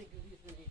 దగ్గర తీసుకుని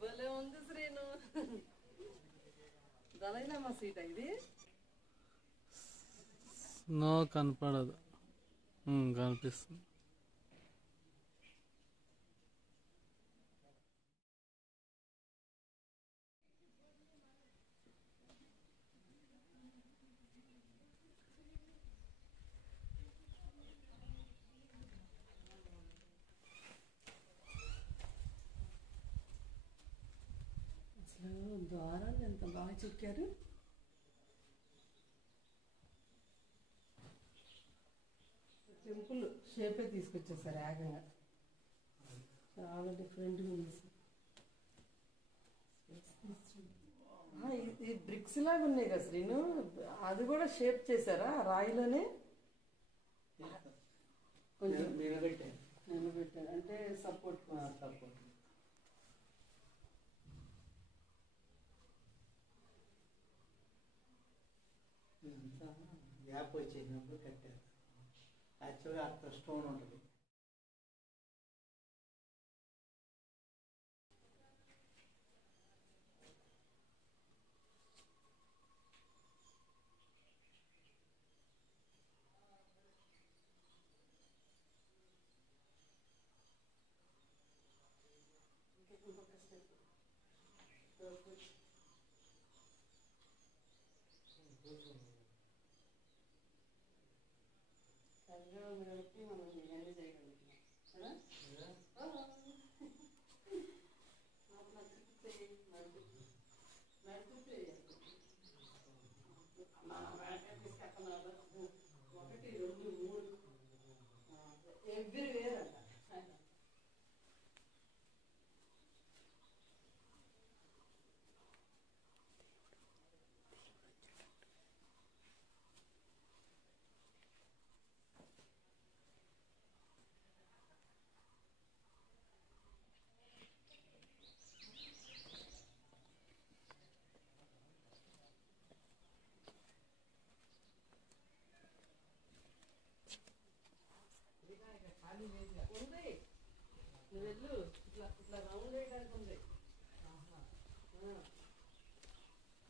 భలే ఉంది శ్రీను. దళైనామా సీట్ ఇది స్నో కనపడదు, కనిపిస్తుంది. ద్వారాలు ఎంత బాగా చెక్కారు. సింపుల్ షేపే తీసుకొచ్చేసారు ఏకంగా. చాలా డిఫరెంట్గా ఉంది. ఇది బ్రిక్స్ లాగా ఉన్నాయి కదా శ్రీను, అది కూడా షేప్ చేశారా రాయిలోనే? కొంచెం నిలబెట్టాను అంటే సపోర్ట్ గ్యాప్ వచ్చేసినప్పుడు కట్టారు. యాక్చువల్గా అక్కడ స్టోన్ ఉంటుంది. కాబట్టి మనం ఇవన్నీ చేయగలుగుతున్నాం కదా. ఒకటి రెండు మూడు ఎవ్రీ వేర్ అంట. ఉంది నువ్వు వెళ్ళు, ఇట్లా ఇట్లా రౌండ్ వేయడానికి ఉంది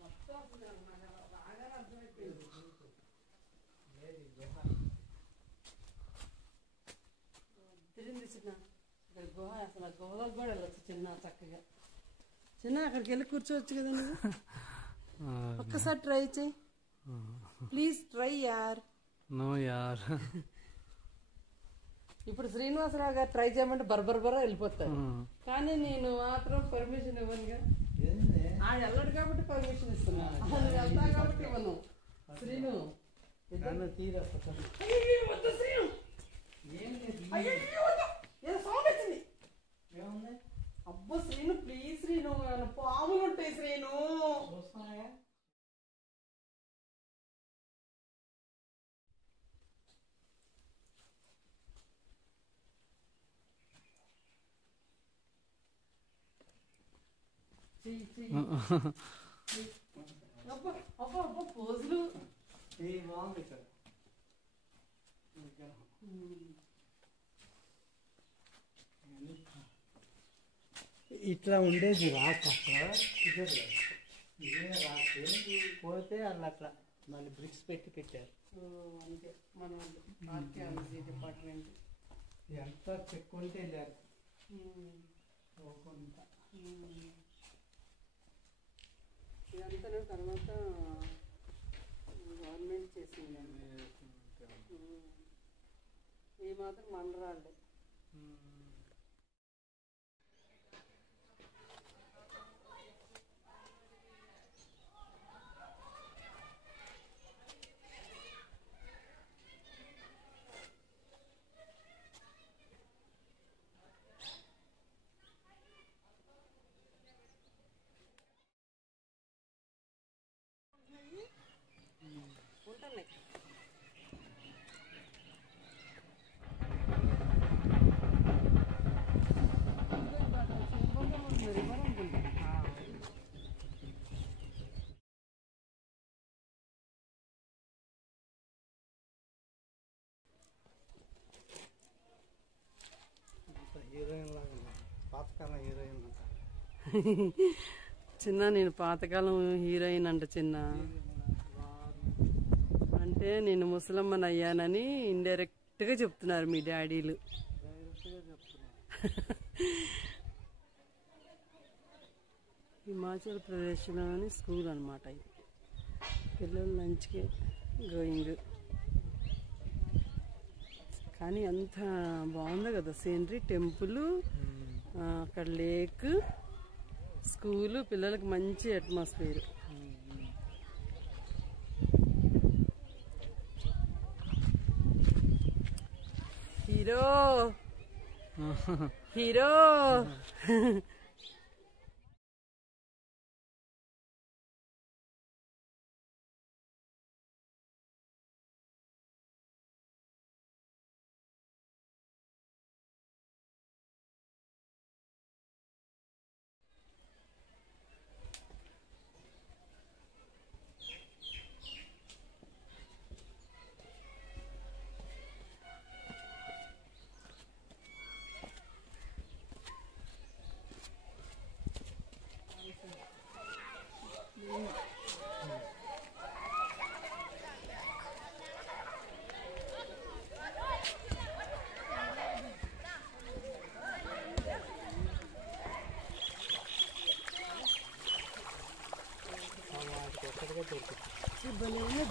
మొత్తం. నాకు బాగా అర్థమైపోయింది. తిరిగింది చిన్న ఇక్కడ గుహ. అసలు గుహలకు కూడా వెళ్ళచ్చు చిన్న చక్కగా. చిన్న అక్కడికి వెళ్ళి కూర్చోవచ్చు కదా నువ్వు. ఒక్కసారి ట్రై చేయి ప్లీజ్. ట్రై యార్. నో యార్. ఇప్పుడు శ్రీనివాసరావు గారు ట్రై చేయమంటే బర్బర్బరా వెళ్ళిపోతారు, కానీ నేను మాత్రం పర్మిషన్ ఇవ్వనుగా. ఆయన వెళ్ళడు కాబట్టి పర్మిషన్ ఇస్తున్నా, వెళ్తా కాబట్టి ఇవ్వను. శ్రీను సౌండ్ వచ్చింది. అబ్బో శ్రీను ప్లీజ్ శ్రీను, పాములు ఉంటాయి శ్రీను. అబ్బా అబ్బా అబ్బా పోజులు బాగుంది ఇక్కడ ఇట్లా ఉండేది రాక ఇదే రాసి పోతే వాళ్ళు అట్లా మళ్ళీ బ్రిక్స్ పెట్టి పెట్టారు. అంతే మన ఆర్కియాలజీ డిపార్ట్మెంట్ ఎంత చెక్కుంటే వెళ్ళారు పోకుండా. ఇదంతా తర్వాత గవర్నమెంట్ చేసింది. ఈ మాత్రం మండరాళ్ళే. ఉంటున్నాయి. హీరోయిన్ లాగా పాతకాలం హీరోయిన్ అంట. చిన్న నేను పాతకాలం హీరోయిన్ అంట చిన్న. అంటే నేను ముసలమ్మని అయ్యానని ఇండైరెక్ట్గా చెప్తున్నారు మీ డాడీలు. హిమాచల్ ప్రదేశ్లోని స్కూల్ అనమాట ఇది. పిల్లలు లంచ్కి గోయింగ్. కానీ అంత బాగుంది కదా సీనరీ. టెంపుల్, అక్కడ లేక్, స్కూలు, పిల్లలకి మంచి అట్మాస్ఫియర్. హీరో హీరో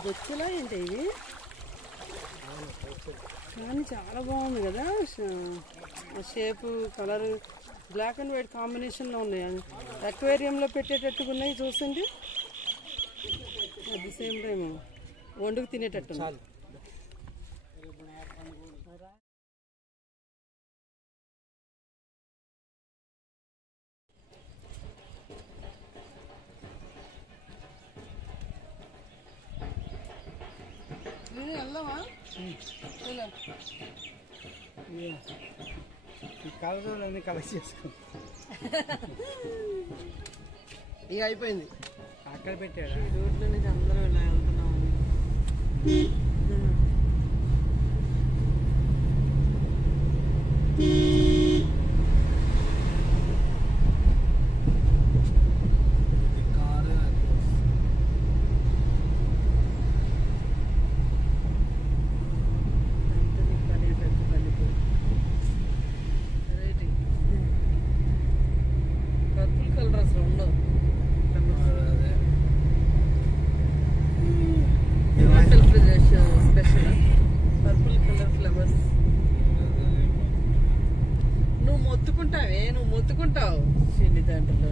బొచ్చులా ఏంటి ఇవి? కానీ చాలా బాగుంది కదా shape, colour, black and white కాంబినేషన్లో ఉన్నాయి. అక్వేరియంలో పెట్టేటట్టుగా ఉన్నాయి చూసండి. అట్ ది సేమ్ టైం వండుకు తినేటట్టు. వెళ్దామా? ఈ కలర్లన్నీ కలెక్ట్ చేసుకో. ఇక అయిపోయింది. అక్కడ పెట్టాడు. ఈ రోడ్లో నుంచి అందరం ఇలా వెళ్తున్నాము. నువ్వు మొత్తుకుంటావు చిన్ని దాంట్లో.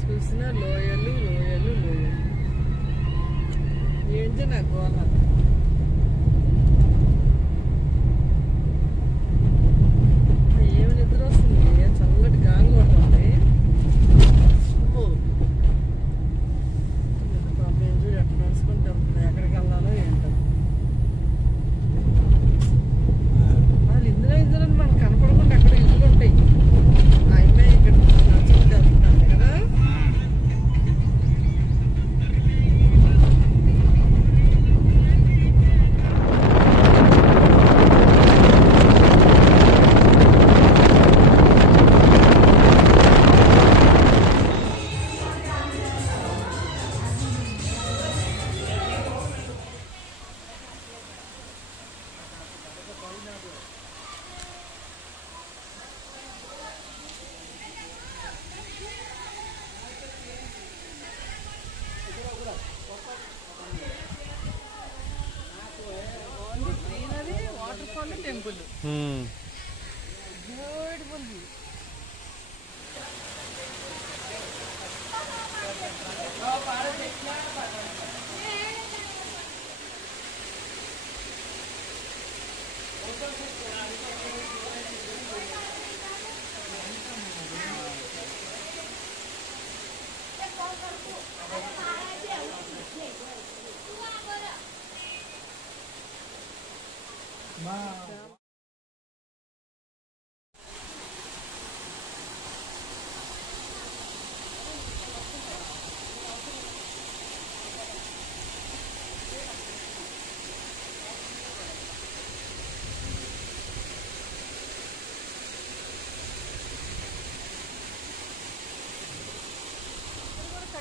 చూసిన లోయలు లోయలు లోయలు. ఏంటి నా గోల? ఏమి నిద్ర వస్తుంది? చల్లటి గాలి కొడుతుంది. పాపం ఏం చూడు ఎట్లా నడుచుకుంటూ ఎక్కడికి వెళ్ళాలో ఏంటో. వాళ్ళు ఇందులో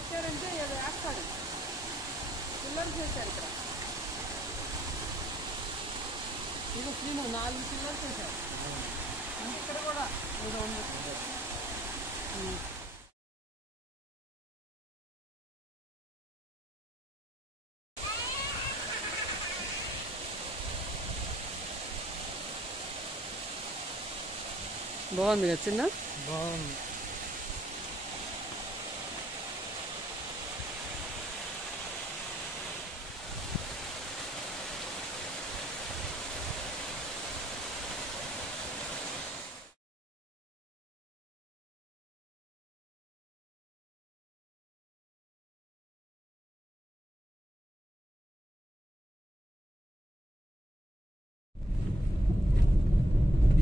కట్టారంటే ఏదో వేస్తాడు, పిల్లర్స్ వేశారు ఇక్కడ. ఇది శ్రీను 4 పిల్లర్స్ వేశారు. ఇక్కడ కూడా ఏదో ఉంది. బాగుంది కదా చిన్న. బాగుంది.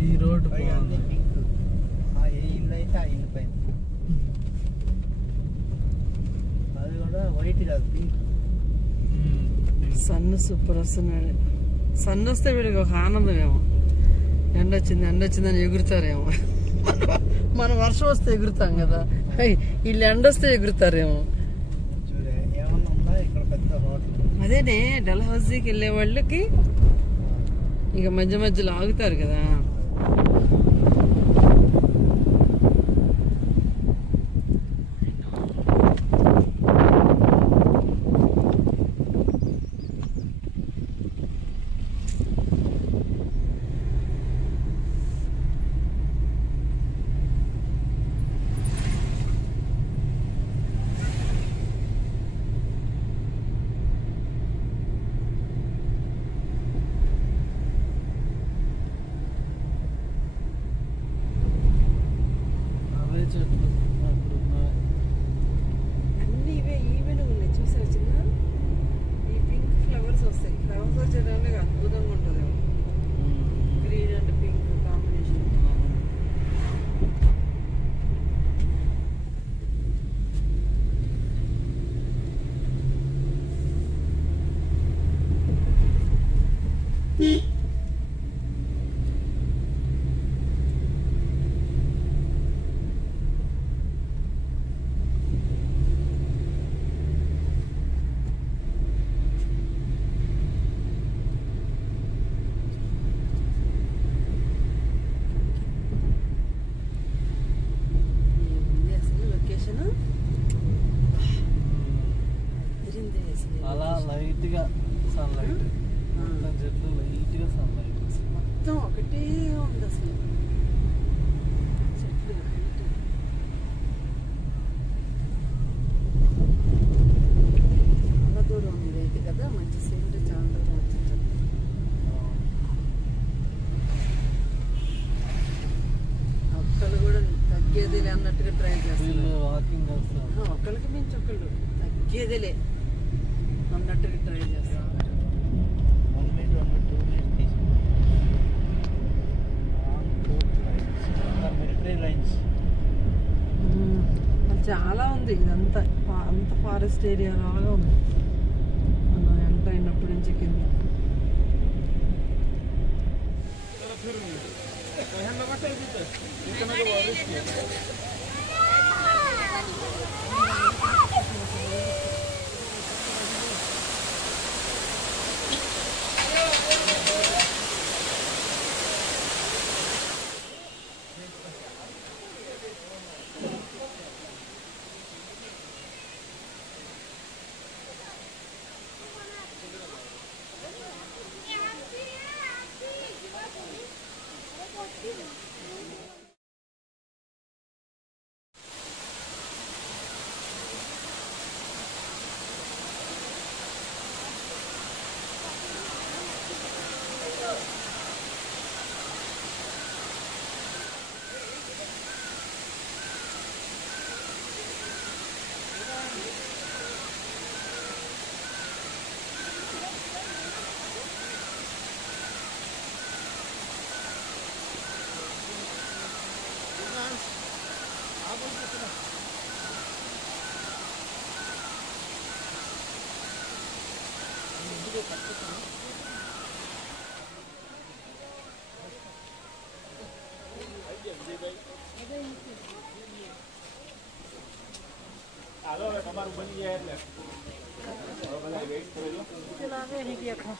ఈ రోడ్డు బాగుంది. ఏ ఇల్లు అయితే ఆ ఇల్లు పైన అది కూడా వైట్ కాదు, పింక్. సన్ సూపర్ వస్తున్నాడు. సన్ వస్తే వీడికి ఒక ఆనందమేమో. ఎండ వచ్చిందని ఎగురుతారేమో. మనం వర్షం వస్తే ఎగురుతాం కదా, వీళ్ళు ఎండ వస్తే ఎగురుతారేమో. చూడే ఏమన్నా ఉందా ఇక్కడ పెద్ద హోటల్. అదేనే డల్హౌజీకి వెళ్ళే వాళ్ళకి ఇక మధ్య మధ్యలో ఆగుతారు కదా. చెట్లు అక్కడ ఉన్నాయి. అన్ని ఈవెన్ ఉన్నాయి. చూసావు చిన్న, ఈ పింక్ ఫ్లవర్స్ వస్తాయి. ఫ్లవర్స్ వచ్చేదానికి అద్భుతంగా ఉంటుంది. Green and pink combination. అలా లైట్ గా సన్లైట్, మొత్తం చెట్లు లైట్ గా సన్లైట్. మొత్తం ఒకటే ఉంది అసలు చెట్లు. చాలా దూరం ఉంది అయితే కదా, మంచి సీనరీ చాలా దూరం వచ్చింది. ఒక్కళ్ళు కూడా తగ్గేదిలే అన్నట్టుగా ట్రై చేస్తారు. వాకింగ్ చేస్తారు. ఒక్కళ్ళకి మించి ఒకళ్ళు తగ్గేదిలే అన్నట్టుగా ట్రై చేస్తారు. 1 minute 1 minute 2 minutes తీసుకుంటాం. మిలిటరీ లైన్స్ చాలా ఉంది. ఇదంతా అంత ఫారెస్ట్ ఏరియా లాగా ఉంది. మనం ఎంత అయినప్పటి నుంచి కింద चलावे नहीं किया था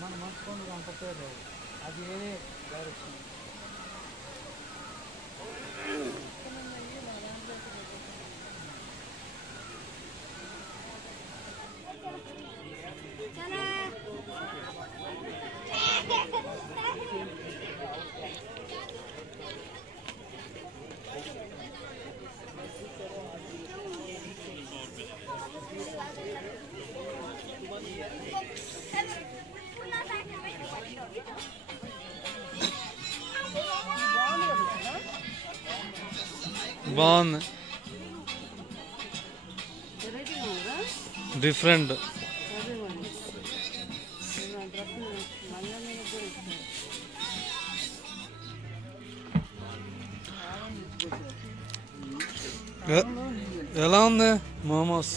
మన మంచుకొని పంపలేదు అది వేరే డైరెక్షన్ బాగుంది డిఫరెంట్ ఎలా ఉంది మోమోస్